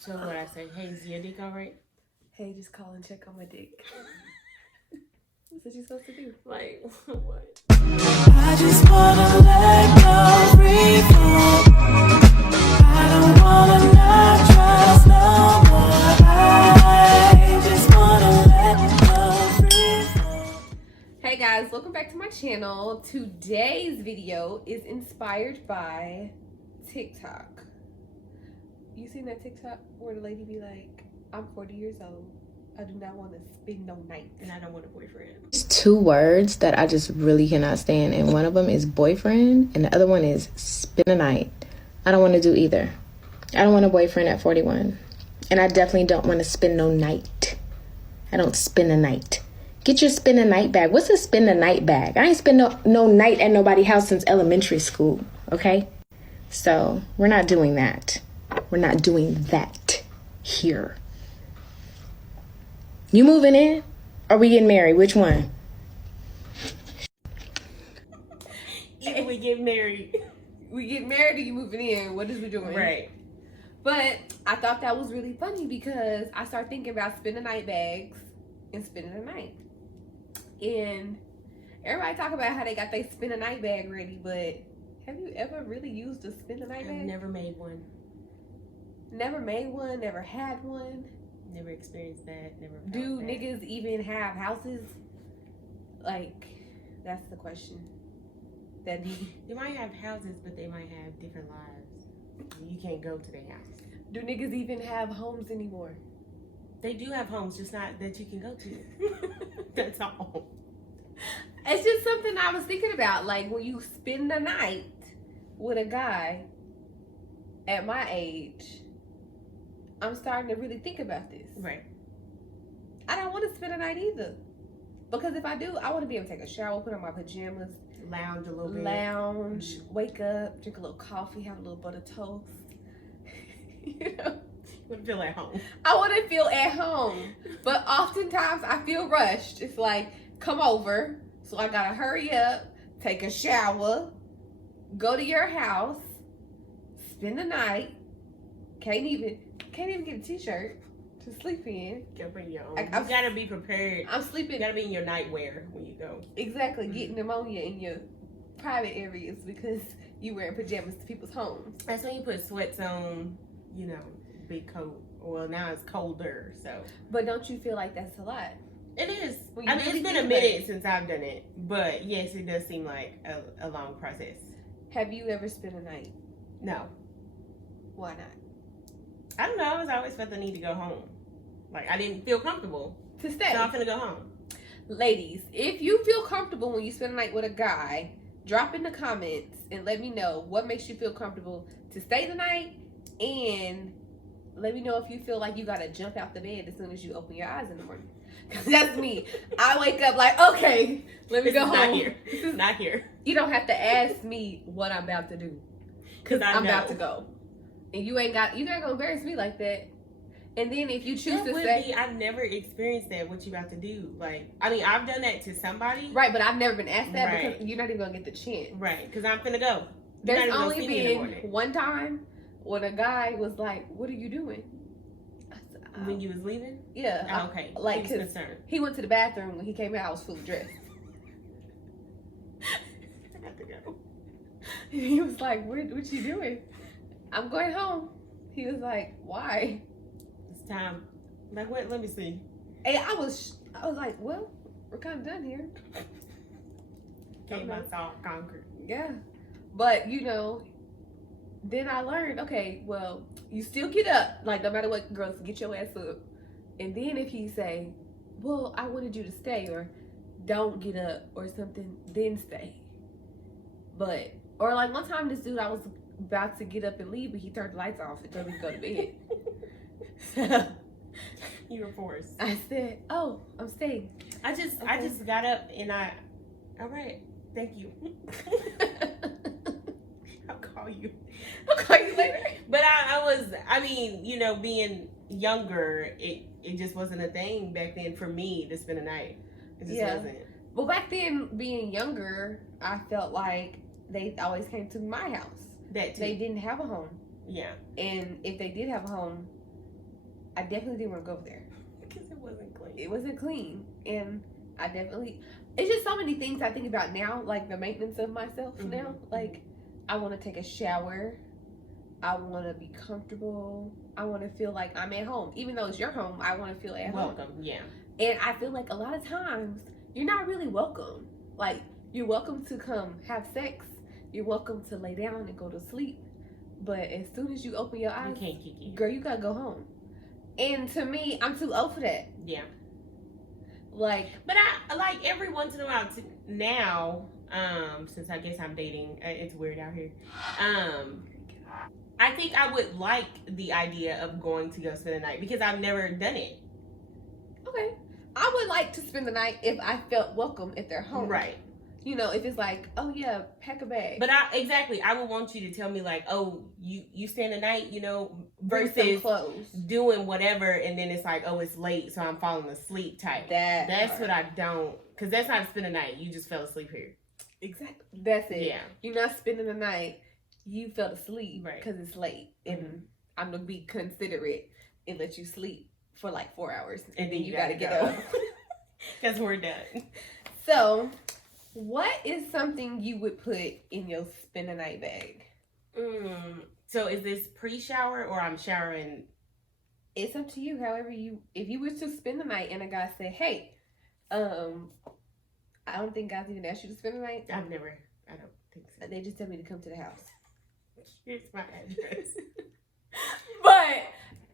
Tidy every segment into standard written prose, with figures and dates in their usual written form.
So what I say? Hey, is your dick all right? Hey, just call and check on my dick. That's what you're supposed to do. Like what? I just wanna let go, free fall. I don't wanna not trust no more. I just wanna let go, free fall. Hey guys, welcome back to my channel. Today's video is inspired by TikTok. You seen that TikTok where the lady be like, I'm 40 years old. I do not want to spend no night. And I don't want a boyfriend. There's two words that I just really cannot stand, and one of them is boyfriend, and the other one is spend a night. I don't want to do either. I don't want a boyfriend at 41, and I definitely don't want to spend no night. I don't spend a night. Get your spend a night bag. What's a spend a night bag? I ain't spend no night at nobody's house since elementary school, okay? So we're not doing that. We're not doing that here. You moving in? Or we getting married? Which one? Either we get married. We get married or you moving in? What is we doing? Right. But I thought that was really funny because I started thinking about spending night bags and spending a night. And everybody talk about how they got their spend a night bag ready, but have you ever really used a spend a night I've bag? never made one. Never made one, never had one. Never experienced that. Never. felt Do that. niggas even have houses? Like, that's the question. That They might have houses, but they might have different lives. You can't go to their house. do niggas even have homes anymore? They do have homes, just not that you can go to. That's all. It's just something I was thinking about. Like, when you spend the night with a guy at my age, I'm starting to really think about this. Right. I don't want to spend a night either. Because if I do, I want to be able to take a shower, put on my pajamas, Lounge a little bit. lounge, wake up, drink a little coffee, have a little butter toast. You know? You want to feel at home. I want to feel at home. But oftentimes I feel rushed. It's like, come over. So I got to hurry up, take a shower, go to your house, spend the night. Can't even get a t-shirt to sleep in. You gotta bring your own. I- You gotta be prepared. I'm You sleeping gotta be in your nightwear when you go. exactly getting pneumonia in your private areas because you wearing pajamas to people's homes. That's when you put sweats on, you know, big coat. Well, now it's colder, so. But don't you feel like that's a lot? It is. Well, you I mean, really it's been a think about minute since I've done it, but yes, it does seem like a long process. Have you ever spent a night? No, Why not? I don't know. I was always felt the need to go home. Like I didn't feel comfortable, To so stay. I'm finna go home. Ladies, if you feel comfortable when you spend a night with a guy, drop in the comments and let me know what makes you feel comfortable to stay the night, and let me know if you feel like you gotta jump out the bed as soon as you open your eyes in the morning. Cause that's me. I wake up like, okay, let me This go is home. not here. This is not here. You don't have to ask me what I'm about to do, cause I I'm know. about to go, and you're not gonna embarrass me like that. And then if you choose That to would say, be. I've never experienced that. What you about to do? Like, I mean, I've done that to somebody. right, but I've never been asked that Right. because you're not even gonna get the chance. Right. Because I'm finna go. You're not There's even gonna only see me in the been morning. one time when a guy was like, "What are you doing?" I said, When you was leaving. yeah, Oh, okay. like, he was 'cause- concerned. he went to the bathroom. When he came out, I was fully dressed. I have to go. He was like, what you doing?" "I'm going home." He was like, "Why?" It's time. Like what? Let me see. And I was like, "Well, we're kind of done here." Came I saw conquered. Yeah, but you know, then I learned, okay, well, you still get up, like no matter what, girls, get your ass up. And then if he say, "Well, I wanted you to stay," or "Don't get up," or something, then stay. But or like one time, this dude, I was about to get up and leave, but he turned the lights off and told me to go to bed. So You were forced. I said, "Oh, I'm staying." I just got up and all right, thank you. I'll call you. I'll call you later. But I mean, you know, being younger, it just wasn't a thing back then for me to spend a night. It just Yeah. wasn't. Well, back then, being younger, I felt like they always came to my house. That too. They didn't have a home. Yeah. And if they did have a home, I definitely didn't want to go over there. Because it wasn't clean. It wasn't clean, and I definitely. It's just so many things I think about now, like the maintenance of myself now. Like, I want to take a shower. I want to be comfortable. I want to feel like I'm at home. Even though it's your home, I want to feel at home. Welcome, yeah. And I feel like a lot of times, you're not really welcome. Like, you're welcome to come have sex. You're welcome to lay down and go to sleep. But as soon as you open your eyes, You can't kick it. girl, you gotta go home. And to me, I'm too old for that. Yeah. Like, But I like every once in a while now, since I guess I'm dating, it's weird out here. I think I would like the idea of going to go spend the night because I've never done it. okay, I would like to spend the night if I felt welcome at their home. Right. You know, if it's like, oh yeah, pack a bag. But I would want you to tell me like, oh, you spend the night, you know, Bring some versus clothes. doing whatever and then it's like, oh, it's late, so I'm falling asleep type. That's what I don't, because that's not spend the night. You just fell asleep here. Exactly. That's it. Yeah. You're not spending the night. You fell asleep Right. because it's late, and I'm gonna be considerate and let you sleep for like 4 hours, and then you gotta get up. Because we're done. So, what is something you would put in your spend the night bag? So is this pre-shower or I'm showering? It's up to you. However if you were to spend the night and a guy said, "Hey, I don't think guys even ask you to spend the night. I don't think so. They just tell me to come to the house." Here's my address. But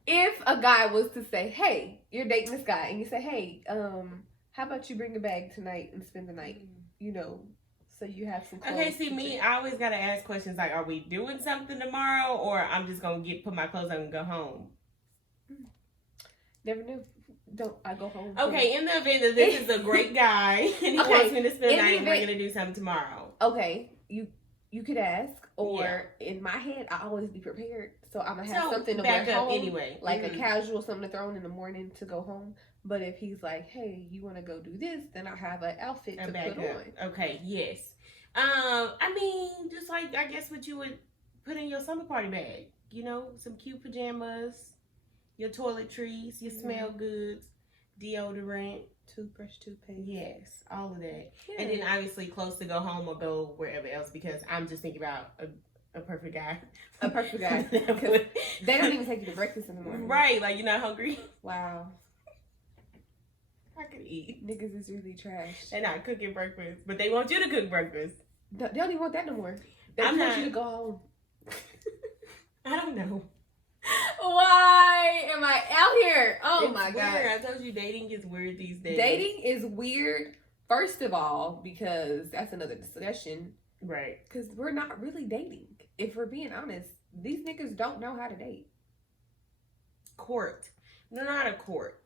if a guy was to say, "Hey, you're dating this guy," and you say, "Hey, how about you bring a bag tonight and spend the night?" You know, so you have some clothes. Okay, see me, I always gotta ask questions like, are we doing something tomorrow or I'm just gonna put my clothes on and go home? Never knew. Don't I go home? Okay, in the event that this is a great guy and he Okay, wants me to spend the in the night and we're event- gonna do something tomorrow. Okay, you could ask, or Yeah. in my head, I always be prepared, so I'm gonna have So something to back wear up home, anyway. like a Mhm. casual something to throw on in the morning to go home. But if he's like, "Hey, you want to go do this?" then I have an outfit to back put up. on. Okay, yes. I mean, just like I guess what you would put in your summer party bag. You know, some cute pajamas, your toiletries, your smell goods, deodorant. Toothbrush, toothpaste. Yes, all of that. Yeah. And then obviously close to go home or go wherever else because I'm just thinking about a perfect guy. A perfect guy. That 'Cause would- they don't even take you to breakfast in the morning. Right, like you're not hungry. Wow. I could eat. Niggas is really trash. They're not cooking breakfast, but they want you to cook breakfast. They don't even want that no more. They I'm just want not- you to go home. I don't know. Why am I out here? Oh It's my weird. god. I told you dating is weird these days. Dating is weird, first of all, because that's another discussion. Right. Because we're not really dating. If we're being honest, these niggas don't know how to date. Court. No, not a court.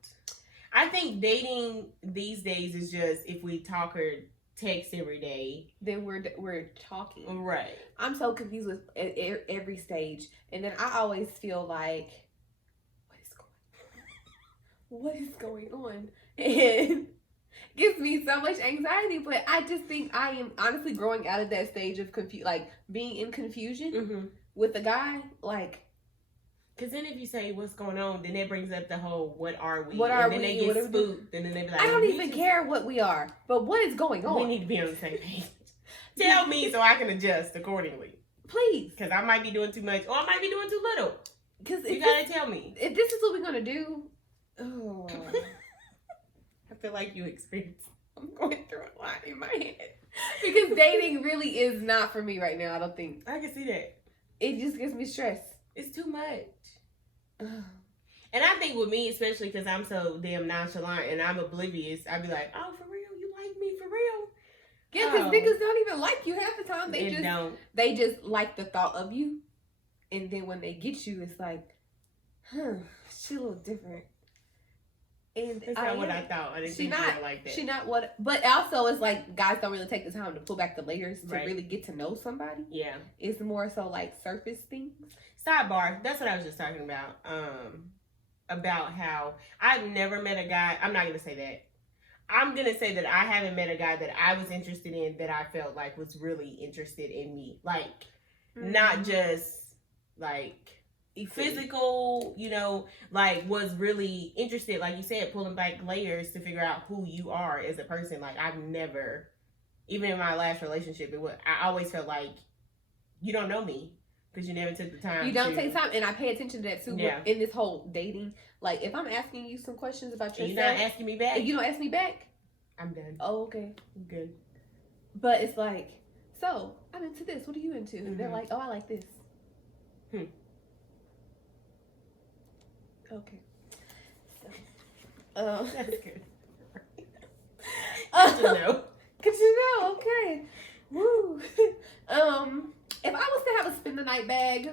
I think dating these days is just if we talk or text every day. Then we're talking. Right. I'm so confused with every stage, and then I always feel like, what is going on? And gives me so much anxiety. But I just think I am honestly growing out of that stage of like being in confusion Mm-hmm. with a guy. Like, Because then if you say what's going on, then that brings up the whole what are we? What are and then we? they What get are we doing? spooked, and then they be like, I don't "We even just- care what we are, but what is going We on? need to be on the same page. Tell me so I can adjust accordingly. Please, Because I might be doing too much or I might be doing too little. because You gotta tell me. if this is what we're gonna do, oh, I feel like you experienced. I'm going through a lot in my head because dating really is not for me right now. I don't think I can see that. it just gives me stress. It's too much. And I think with me, especially because I'm so damn nonchalant and I'm oblivious, I'd be like, oh, for real? You like me for real? Yeah, because Oh. niggas don't even like you half the time. Don't. They just like the thought of you, and then when they get you, it's like, she a little different. And That's not what I thought. I didn't She think you not. were like that. She not what, but also it's like guys don't really take the time to pull back the layers to Right. really get to know somebody. Yeah. It's more so like surface things. Sidebar. That's what I was just talking about. About how I've never met a guy. I'm not gonna say that. I'm gonna say that I haven't met a guy that I was interested in that I felt like was really interested in me. Like, not just like physical, like was really interested, like you said, pulling back layers to figure out who you are as a person. Like I've never, even in my last relationship, I always felt like you don't know me because you never took the time. You don't take time, and I pay attention to that too. Yeah. In this whole dating, like if I'm asking you some questions about yourself, you're not asking me back. and you don't ask me back, I'm done. oh okay, I'm good. but it's like, so I'm into this. What are you into? And they're Mhm. like, oh, I like this. Okay. So, That's good. uh, Good to know. good to know. Okay. Woo. If I was to have a spend the night bag,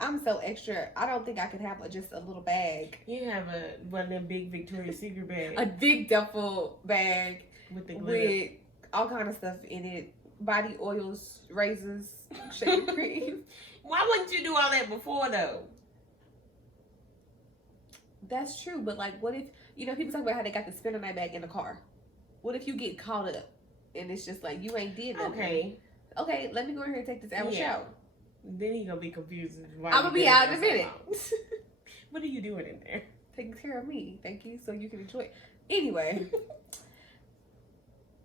I'm so extra. I don't think I could have just a little bag. You have one of them big Victoria's Secret bags A big duffel bag with the glitter. with all kind of stuff in it. Body oils, razors, shaving cream. Why wouldn't you do all that before though? That's true, but like, what if people talk about how they got the spend the night bag in the car? What if you get caught up and it's just like you ain't did nothing? Okay, let me go in here and take this hour shower. Then he gonna be confused. I'm gonna be out in a minute. What are you doing in there? Taking care of me, thank you, so you can enjoy it. Anyway,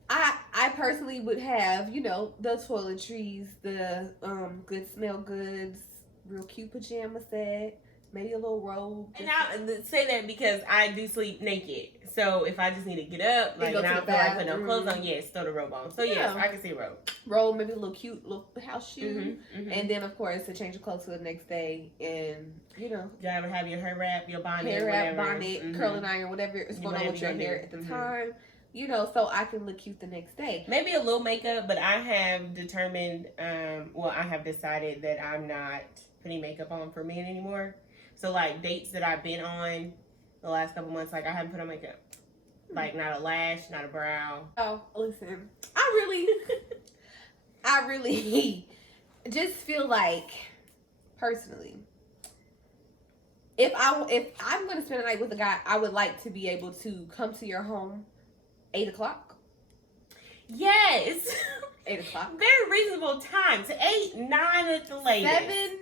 I personally would have the toiletries, the good smell goods, real cute pajama set, maybe a little robe. And I say that because I do sleep naked. So if I just need to get up, like, go and I to don't the feel like putting no bathroom. clothes on, yes, throw the robe on. So yes, Yeah. I can see robe. Robe, maybe a little cute little house shoe. Mm-hmm. And then, of course, to change your clothes for the next day. And, You ever have your hair wrap, your bonnet, hair wrap, whatever. bonnet, Mhm. curling iron, whatever is going on Whatever with your you gonna hair do. at the Mhm. time. So I can look cute the next day. Maybe a little makeup, but I have determined, I have decided that I'm not putting makeup on for men anymore. So, like, dates that I've been on the last couple months, like, I haven't put on makeup. Like, not a lash, not a brow. Oh, listen, I really just feel like, personally, if I'm going to spend a night with a guy, I would like to be able to come to your home 8:00. Yes! 8:00. Very reasonable times. 8, 9 at the latest. 7,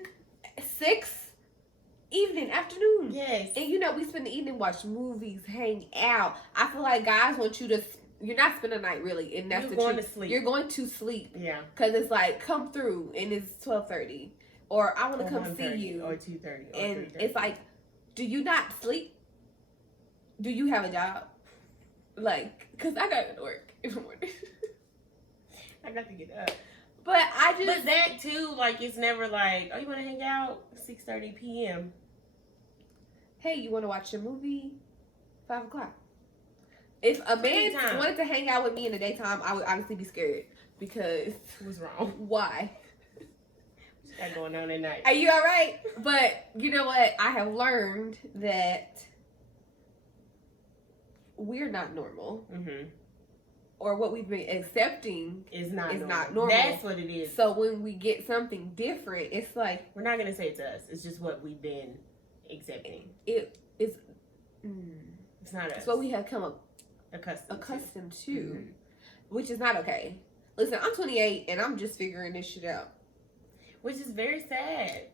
6, evening, afternoon. Yes. And we spend the evening, watch movies, hang out. I feel like guys want you to. You're not spending the night really, and that's You're the going truth. to sleep. You're going to sleep Yeah. because it's like come through, and it's 12:30, or I want to come see 1:30 you, or 2:30 or and 3:30. it's like, do you not sleep? Do you have a job? Like, cause I gotta go to work in the morning. I got to get up. But I just. But that too, like, it's never like, oh, you want to hang out? 6:30 p.m. Hey, you want to watch a movie? 5:00. If a man Anytime. wanted to hang out with me in the daytime, I would honestly be scared because What's wrong? why? What's got going on at night? Are you all right? But you know what? I have learned that we're not normal, Mm-hmm. or what we've been accepting. It's not It's normal. not normal. That's what it is. So when we get something different, it's like We're not going to say it's us. It's just what we've been accepting. it's It's not us. it's what we have come accustomed to, Mhm. which is not okay. Listen, I'm 28 and I'm just figuring this shit out. Which is very sad.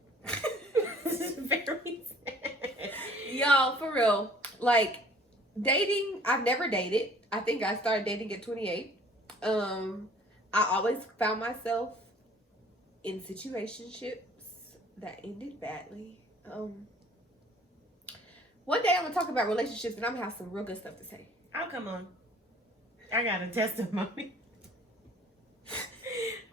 This is very sad. Y'all, for real, like dating, I've never dated. I think I started dating at 28. I always found myself in situationships that ended badly. One day I'm gonna talk about relationships and I'm gonna have some real good stuff to say. I'll come on. I got a testimony.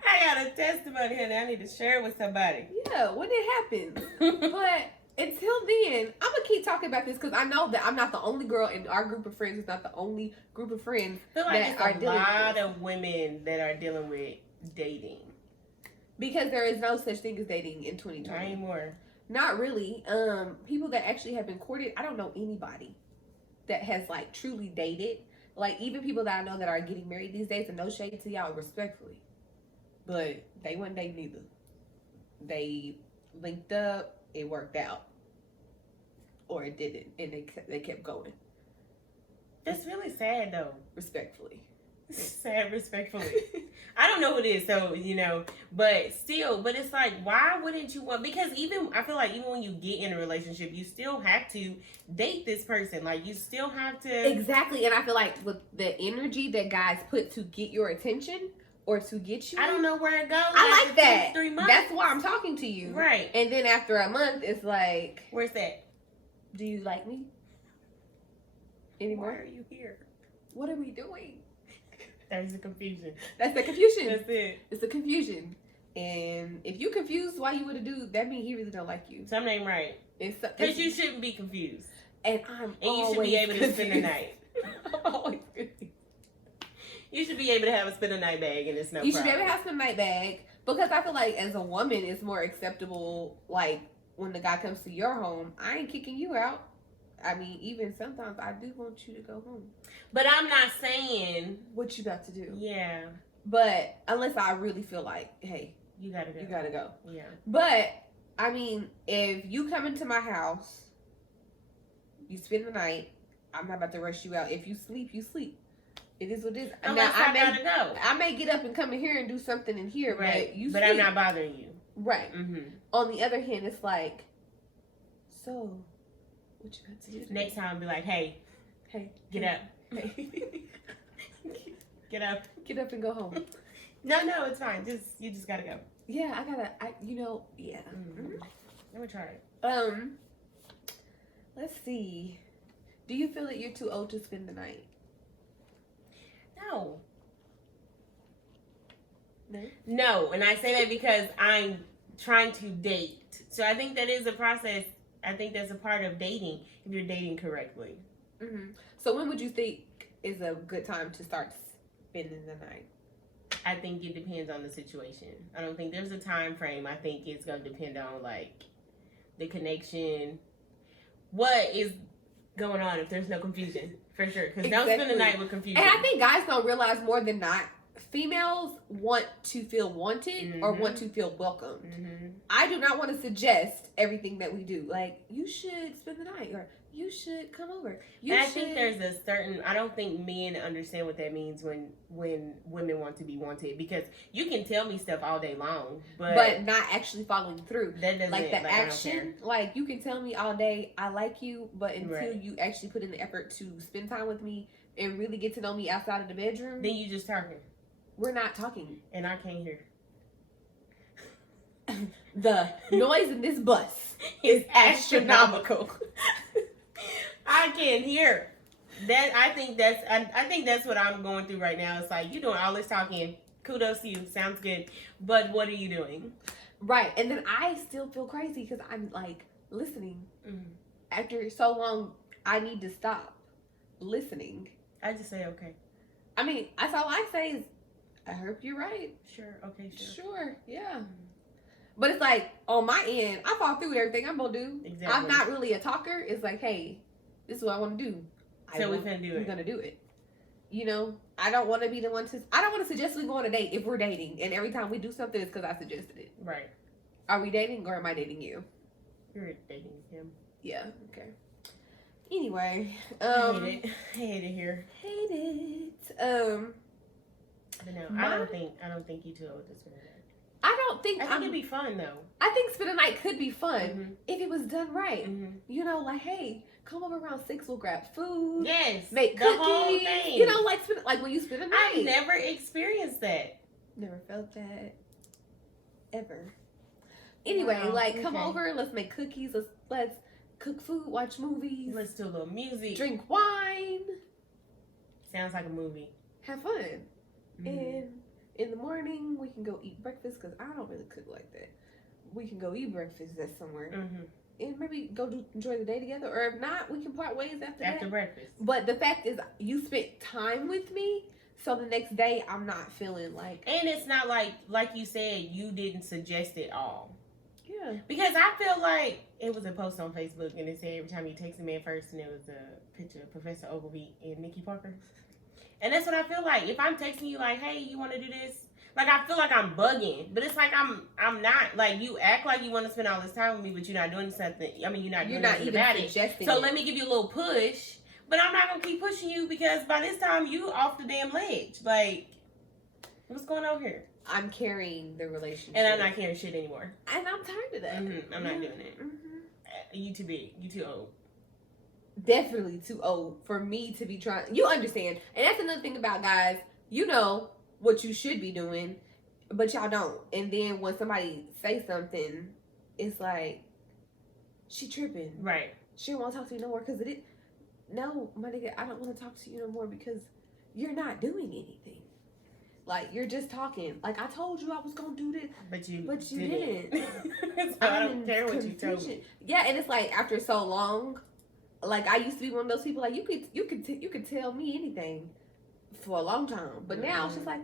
I got a testimony, honey. I need to share it with somebody. Yeah, when it happens. But until then, I'm gonna keep talking about this because I know that I'm not the only girl in our group of friends. It's not the only group of friends I feel like that it's are a dealing with lot this. of women that are dealing with dating. Because there is no such thing as dating in Not 2020. anymore. Not really. People that actually have been courted, I don't know anybody that has like truly dated. Like even people that I know that are getting married these days, and no shade to y'all respectfully, but they wasn't dating either. They linked up, it worked out, or it didn't, and they kept going. That's really sad though. Respectfully. Sad respectfully. I don't know who it is, so but still, but it's like, why wouldn't you want? Because even I feel like even when you get in a relationship, you still have to date this person. Like you still have to Exactly, and I feel like with the energy that guys put to get your attention or to get you, I don't know where it goes. I like that. 3 months. That's why I'm talking to you, Right. And then after a month, it's like, Where's that? do you like me Why anymore? are you here? What are we doing? There's the confusion. That's the confusion. That's it. It's the confusion. And if you confused why you with a dude, that means he really don't like you. Something ain't right. Because you shouldn't be confused. And I'm And you always should be able to spend the confused. night. I'm always confused. You should be able to have a spend the night bag and it's no You problem. should be able to have some night bag, because I feel like as a woman, it's more acceptable. Like when the guy comes to your home, I ain't kicking you out. I mean, even sometimes I do want you to go home. But I'm not saying, What you got to do? yeah, But unless I really feel like, hey, you gotta go. you gotta go. Yeah. But I mean, if you come into my house, you spend the night. I'm not about to rush you out. If you sleep, you sleep. It is what it is. Unless I gotta go. I may get up and come in here and do something in here, Right. but you But sleep. I'm not bothering you. Right. Mm-hmm. On the other hand, it's like, so, what you got to do today? Next time, be like, hey, Hey, get up. Get up. Get up and go home. No, it's fine. You just gotta go. Yeah, yeah. Mm-hmm. Let me try it. Let's see. Do you feel that you're too old to spend the night? No. No? No, and I say that because I'm trying to date. So I think that is a process. I think that's a part of dating if you're dating correctly. Mm-hmm. So when would you think is a good time to start spending the night? I think it depends on the situation. I don't think there's a time frame. I think it's going to depend on like the connection. What is going on if there's no confusion? For sure. Because don't spend the Exactly. night with confusion. And I think guys don't realize more than not, females want to feel wanted or want to feel welcomed. Mm-hmm. I do not want to suggest everything that we do. Like, you should spend the night, or you should come over. I think there's a certain, I don't think men understand what that means when women want to be wanted, because you can tell me stuff all day long, but not actually following through. that doesn't, Like the I don't action, care. like you can tell me all day I like you, but until Right. you actually put in the effort to spend time with me and really get to know me outside of the bedroom, Then you just talking, we're not talking. and I can't hear. The noise in this bus It's astronomical. I can't hear. That I think that's what I'm going through right now. It's like, you're doing all this talking. Kudos to you. Sounds good. But what are you doing? Right, and then I still feel crazy because I'm like listening. Mm-hmm. After so long, I need to stop listening. I just say okay. I mean, that's all I say is, I hope you're right. Sure. Okay. Sure. Sure, yeah. But it's like, on my end, I fall through everything I'm gonna do. Exactly. I'm not really a talker. It's like, hey, this is what I want to do. So we're gonna do We're it. gonna do it. You know, I don't want to be the one to. I don't want to suggest we go on a date if we're dating, and every time we do something, it's because I suggested it. Right. Are we dating or am I dating you? You're dating him. Yeah. Okay. Anyway, I hate it. I hate it here. hate it. But no, My- I don't think you two old to spend the night. I don't think I think it'd be fun though. I think spend a night could be fun Mhm. if it was done right. Mm-hmm. You know, like, hey, come over around 6, we'll grab food, Yes. make the cookies. whole thing. You know, like when you spend a night. I've never experienced that. Never felt that ever. Anyway, Wow, like, come okay. over, let's make cookies, let's cook food, watch movies, Let's do a little music. drink wine, Sounds like a movie. have fun. Mhm. And in the morning, we can go eat breakfast because I don't really cook like that. We can go eat breakfast at somewhere Mhm. and maybe enjoy the day together. Or if not, we can part ways after After that. breakfast. But the fact is, you spent time with me, so the next day I'm not feeling like, And it's not like you said, you didn't suggest it all. yeah. Because I feel like it was a post on Facebook and it said every time you text a man first, and it was a picture of Professor Ogilvy and Nikki Parker. And that's what I feel like. If I'm texting you like, hey, you want to do this? Like, I feel like I'm bugging. But it's like I'm not. Like, you act like you want to spend all this time with me, but you're not doing something. I mean, you're not doing You're not nothing even about it. suggesting So it. let me give you a little push. But I'm not gonna keep pushing you because by this time you off the damn ledge. Like, what's going on here? I'm carrying the relationship. And I'm not carrying shit anymore. And I'm tired of that. I'm not doing it. Mhm. You too big. You too old. Definitely too old for me to be trying. You understand. And that's another thing about guys. You know what you should be doing, but y'all don't. And then when somebody say something, it's like, she tripping. Right. She don't want to talk to you no more because it is. No, my nigga, I don't want to talk to you no more because you're not doing anything. Like, you're just talking. Like, I told you I was going to do this. But you didn't. So I don't care what you told me. Yeah, and it's like after so long, like I used to be one of those people. Like you could tell me anything for a long time, but now it's just like,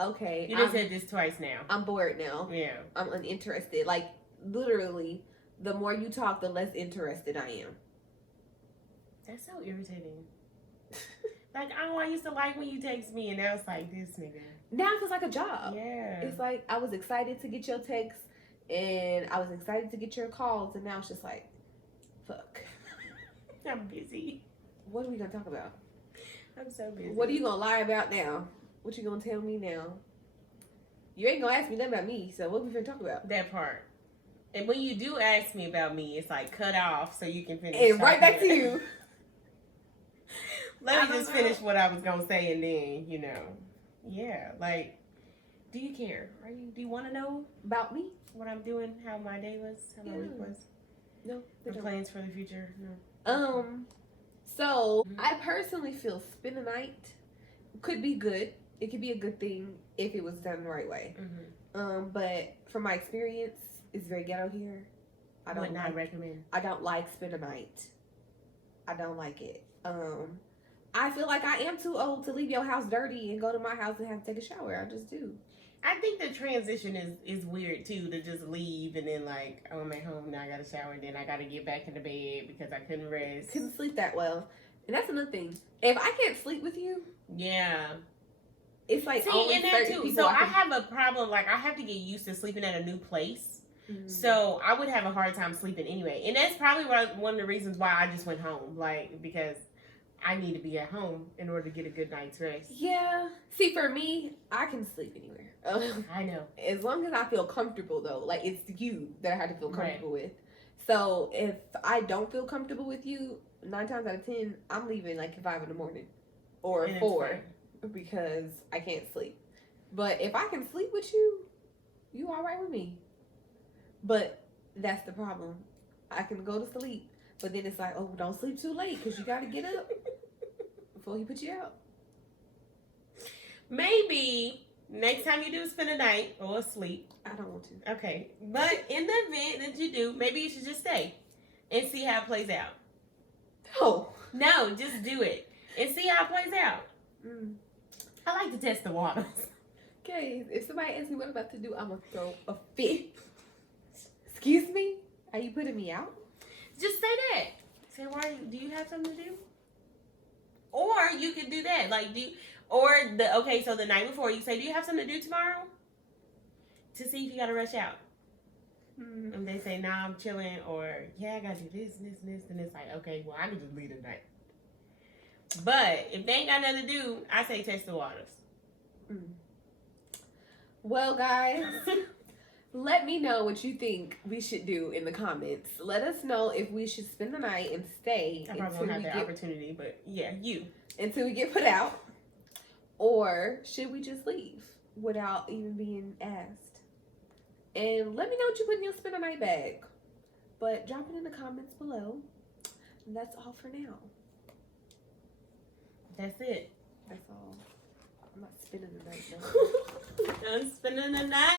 okay, You just said this twice now. I'm bored now. Yeah. I'm uninterested. Like literally, the more you talk, the less interested I am. That's so irritating. Like, I used to like when you text me, and now it's like this nigga. Now it feels like a job. Yeah. It's like I was excited to get your texts, and I was excited to get your calls, and now it's just like, fuck. I'm busy. What are we gonna talk about? I'm so busy. What are you gonna lie about now? What you gonna tell me now? You ain't gonna ask me nothing about me, so what we gonna talk about? That part. And when you do ask me about me, it's like cut off so you can finish. And right back to talking. you. Let me just finish what I was gonna say, and then yeah. Like, do you care? Do you want to know About me? what I'm doing? How my day was? How my week was? No. they The don't. plans for the future? No. So I personally feel spend a night could be good. It could be a good thing if it was done the right way. Mm-hmm. But from my experience, it's very ghetto here. I would not recommend. I don't like spend a night. I don't like it. I feel like I am too old to leave your house dirty and go to my house and have to take a shower. I just do. I think the transition is weird too, to just leave and then like, oh, I'm at home now, I got to shower, and then I got to get back into bed because I couldn't rest. Couldn't sleep that well. And that's another thing. If I can't sleep with you, Yeah. it's like See, only and that certain too. people So I I can... have a problem. Like, I have to get used to sleeping at a new place. Mhm. So I would have a hard time sleeping anyway. And that's probably one of the reasons why I just went home. Like, because I need to be at home in order to get a good night's rest. Yeah. See, for me, I can sleep anywhere. I know. As long as I feel comfortable, though. Like, it's you that I have to feel Right. comfortable with. So if I don't feel comfortable with you, 9 times out of 10, I'm leaving like at 5 in the morning or And it's 4 fine. because I can't sleep. But if I can sleep with you, you all right with me. But that's the problem. I can go to sleep, but then it's like, oh, don't sleep too late because you got to get up before he put you out. Maybe next time you do spend a night or sleep. I don't want to. Okay. But in the event that you do, maybe you should just stay and see how it plays out. Oh. No, just do it and see how it plays out. Mm. I like to test the waters. Okay, if somebody asks me what I'm about to do, I'm going to throw a fit. Excuse me? Are you putting me out? Just say that. Say, why? Do you have something to do? Or you could do that. Like, so the night before, you say, do you have something to do tomorrow? To see if you got to rush out. Mm. And they say, nah, I'm chilling. Or, yeah, I got to do this. And it's like, okay, well, I can just leave tonight. But if they ain't got nothing to do, I say test the waters. Mm. Well, guys, let me know what you think we should do in the comments. Let us know if we should spend the night and stay I probably won't have that opportunity, but yeah, until we get put out. Or should we just leave without even being asked? And let me know what you put in your spend the night bag. But drop it in the comments below. And that's all for now. That's it. That's all. I'm not spending the night though. I'm spending the night.